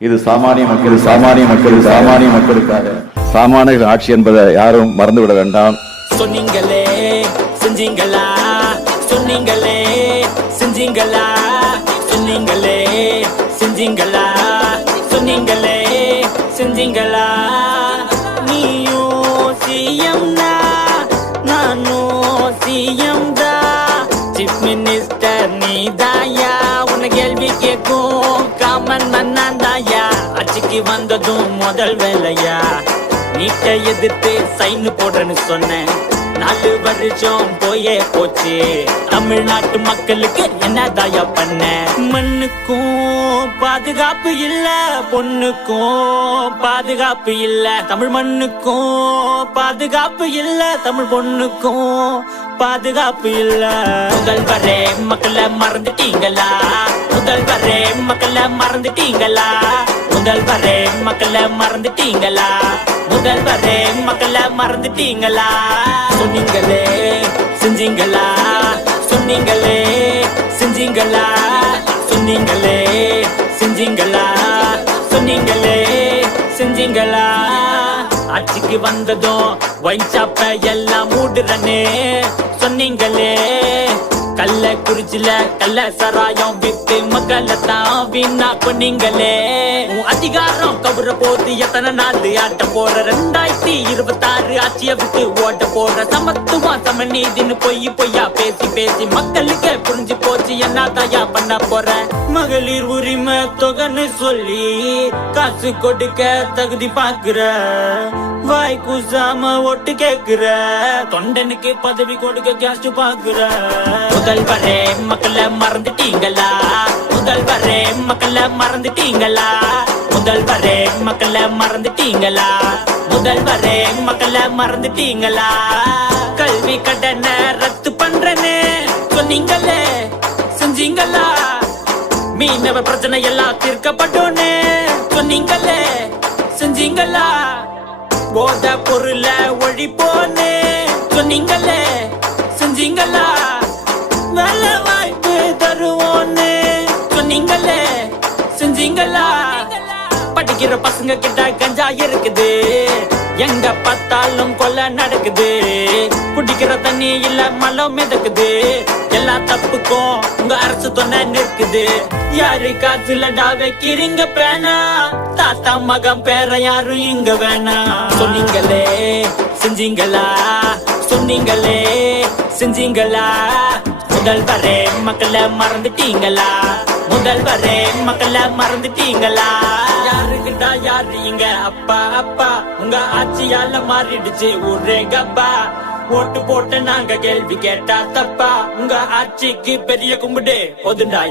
இது சாமானிய மக்கள் சாமானிய மக்கள் சாமானிய மக்களுக்காக. சாமானிய ஆட்சி என்பதை யாரும் மறந்துவிட வேண்டாம். சொன்னீங்களே செஞ்சீங்களா? சொன்னீங்களே செஞ்சீங்களா? சொன்னீங்களே செஞ்சீங்களா? சொன்னீங்களே செஞ்சீங்களா? மினிஸ்டர் நீதாயா? உன்னை கேள்வி கேட்கும். காமன் மன்னாந்தாயா ஆட்சிக்கு வந்ததும் முதல் வேலையா? நீட்ட எதிர்த்து சைன் போடுறேன்னு சொன்னேன். நாலு வருஷம் போயே போச்சு. தமிழ்நாட்டு மக்களுக்கு என்னதாயா பண்ண? மண்ணுக்கும் பாதுகாப்பு இல்ல பொண்ணுக்கும் பாதுகாப்பு இல்ல. தமிழ் மண்ணுக்கும் பாதுகாப்பு இல்ல தமிழ் பொண்ணுக்கும் பாதுகாப்பு இல்ல. முதல்வரே மக்களை மறந்துட்டீங்களா? முதல்வரே மக்களை மறந்துட்டீங்களா? முதல்வரே மக்களை மறந்துட்டீங்களா? முதல்வரே மக்களை மறந்துட்டீங்களா? சொன்னீங்களே செஞ்சீங்களா? சொன்னீங்களே செஞ்சீங்களா? சொன்னீங்களே செஞ்சீங்களா? சொன்னீங்களே செஞ்சீங்களா? ஆட்சிக்கு வந்ததும் ஒயின் ஷாப்ப எல்லாம் மூடுறனே சொன்னீங்களே. கல்ல குறிச்சில கல்ல சராயம் விட்டு மக்களை தான் வீணா பண்ணீங்களே. அதிகாரம் கவுர போது எத்தனை நாள் ஆட்ட போற? ரெண்டாயிரத்தி இருபத்தாறு ஆட்சிய விட்டு ஓட்ட போற? சமத்துவம் சமநீதின்னு பொய் பொய்யா பேசி பேசி மக்களுக்கு புரிஞ்சு போச்சு என்ன தயா பண்ண போற? மகளிர் உரிமை தொகைன்னு சொல்லி காசு கொடுக்க தகுதி பாக்குற வாய் கூசாம ஒட்டு கேக்குற. தொண்டனுக்கு பதவி கொடுக்க கேஸ்ட் பாக்குற. முதல்வரே மக்களை மறந்துட்டீங்களா? முதல்வரே மக்களை மறந்துட்டீங்களா? முதல்வரே மக்களை மறந்துட்டீங்களா? முதல்வரே மக்களை மறந்துட்டீங்களா? கல்வி கடனை ரத்து பண்றேன்னு சொன்னீங்களே செஞ்சீங்களா? மீனவ பிரச்சனை எல்லாம் தீர்க்கப்பட்டோன்னு சொன்னீங்களே செஞ்சீங்களா? போத பொருள ஒழிப்போன்னு சொன்னீங்களே செஞ்சீங்களா? நல்ல வாய்ப்பு தருவோன்னு சொன்னீங்களே செஞ்சீங்களா? படிக்கிற பசங்க கிட்ட கஞ்சா இருக்குது. எங்க பார்த்தாலும் கொலை நடக்குது. குடிக்கிற தண்ணி இல்ல மலம் மிதக்குது. எல்லா தப்புக்கும் உங்க அரசு துணை நிற்குது. யாரு காசுலடா வைக்கிறீங்க பேனா தாத்தா மகன் பேர யாரும் இங்க வேணா. சொன்னீங்களே செஞ்சீங்களா? சொன்னீங்களே செஞ்சீங்களா? முதல்வரே மக்களை மறந்துட்டீங்களா? முதல்வரே மக்களை மறந்துட்டீங்களா? யாருக்குடா யாரு இங்க அப்பா அப்பா உங்க ஆட்சியால மாறிடுச்சு. ஒரே கப்பா. ஓட்டு போட்டு நாங்க கேள்வி கேட்டா தப்பா? உங்க ஆட்சிக்கு பெரிய கும்பிடு போதுண்டா